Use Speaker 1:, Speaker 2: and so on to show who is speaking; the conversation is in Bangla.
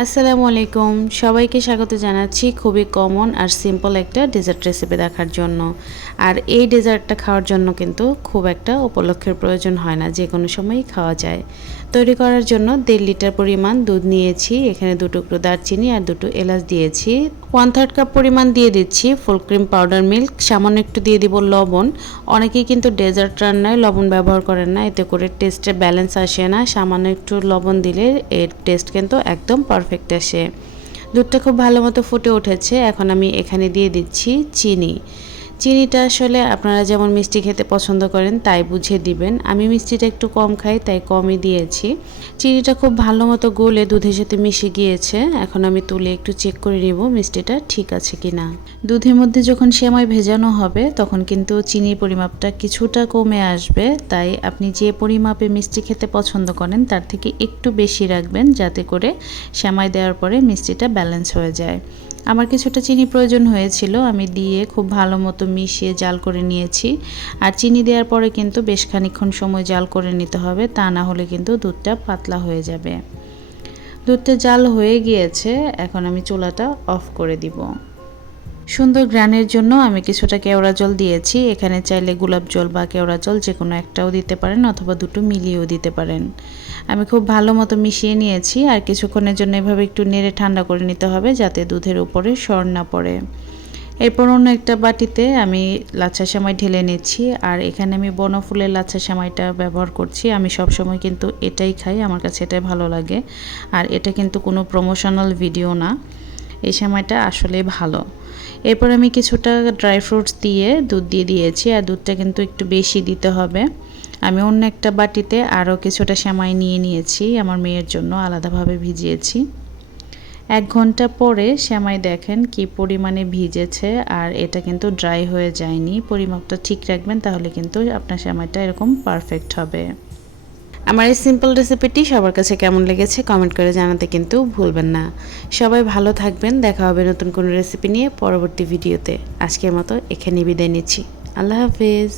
Speaker 1: আসসালামু আলাইকুম। সবাইকে স্বাগত জানাচ্ছি খুবই কমন আর সিম্পল একটা ডেজার্ট রেসিপি দেখার জন্য। আর এই ডেজার্টটা খাওয়ার জন্য কিন্তু খুব একটা উপলক্ষের প্রয়োজন হয় না, যে কোনো সময়ই খাওয়া যায়। তৈরি করার জন্য দেড় লিটার পরিমাণ দুধ নিয়েছি, এখানে দু টুকরো দারচিনি আর দুটো এলাচ দিয়েছি। ওয়ান থার্ড কাপ পরিমাণ দিয়ে দিচ্ছি ফুল ক্রিম পাউডার মিল্ক সামান্য একটু দিয়ে দিব লবণ। অনেকেই কিন্তু ডেজার্ট রান্নায় লবণ ব্যবহার করেন না, এতে করে টেস্টের ব্যালেন্স আসে না। সামান্য একটু লবণ দিলে এর টেস্ট কিন্তু একদম আসে। দুধটা খুব ভালো মতো ফুটে উঠেছে। এখন আমি এখানে দিয়ে দিচ্ছি চিনি। চিনিটা আসলে আপনারা যেমন মিষ্টি খেতে পছন্দ করেন, তাই বুঝে দিবেন। আমি মিষ্টিটা একটু কম খাই, তাই কমই দিয়েছি। চিনিটা খুব ভালো মতো গলে দুধের সাথে মিশে গিয়েছে। এখন আমি তুলে একটু চেক করে নিব মিষ্টিটা ঠিক আছে কি না দুধের মধ্যে যখন সেমাই ভেজানো হবে, তখন কিন্তু চিনির পরিমাপটা কিছুটা কমে আসবে। তাই আপনি যে পরিমাপে মিষ্টি খেতে পছন্দ করেন, তার থেকে একটু বেশি রাখবেন যাতে করে সেমাই দেওয়ার পরে মিষ্টিটা ব্যালেন্স হয়ে যায়। আমার কিছুটা চিনি প্রয়োজন হয়েছিল, আমি দিয়ে খুব ভালো মতো মিশিয়ে জাল করে নিয়েছি। আর চিনি দেওয়ার পরে কিন্তু বেশ খানিক্ষণ সময় জাল করে নিতে হবে, তা না হলে কিন্তু দুধটা পাতলা হয়ে যাবে। দুধটা জাল হয়ে গিয়েছে, এখন আমি চুলাটা অফ করে দিব। সুন্দর গ্রানের জন্য আমি কিছুটা কেওড়া জল দিয়েছি, এখানে চাইলে গোলাপ জল বা কেওড়া জল যে কোনো একটাও দিতে পারেন অথবা দুটো মিলিয়েও দিতে পারেন। আমি খুব ভালো মতো মিশিয়ে নিয়েছি, আর কিছুক্ষণের জন্য এভাবে একটু নেড়ে ঠান্ডা করে নিতে হবে যাতে দুধের উপরে সর না পড়ে। এরপর অন্য একটা বাটিতে আমি লাচ্ছা সেমাই ঢেলে নিচ্ছি আর এখানে আমি বনফুলের লাচ্ছা সেমাইটা ব্যবহার করছি। আমি সব সময় কিন্তু এটাই খাই, আমার কাছে এটাই ভালো লাগে। আর এটা কিন্তু কোনো প্রমোশনাল ভিডিও না। এই সেমাইটা আসলে ভালো। এরপর আমি কিছুটা ড্রাই ফ্রুটস দিয়ে দুধ দিয়ে দিয়েছি, আর দুধটা কিন্তু একটু বেশি দিতে হবে। আমি অন্য একটা বাটিতে আরও কিছুটা সেমাই নিয়ে নিয়েছি, আমার মেয়ের জন্য আলাদাভাবে ভিজিয়েছি। এক ঘণ্টা পরে সেমাই দেখেন কি পরিমাণে ভিজেছে আর এটা কিন্তু ড্রাই হয়ে যায়নি। পরিমাপটা ঠিক রাখবেন, তাহলে কিন্তু আপনার সেমাইটা এরকম পারফেক্ট হবে। আমার এই সিম্পল রেসিপিটি সবার কাছে কেমন লেগেছে কমেন্ট করে জানাতে কিন্তু ভুলবেন না। সবাই ভালো থাকবেন, দেখা হবে নতুন কোনো রেসিপি নিয়ে পরবর্তী ভিডিওতে। আজকের মতো এখানে বিদায় নিচ্ছি। আল্লাহ হাফিজ।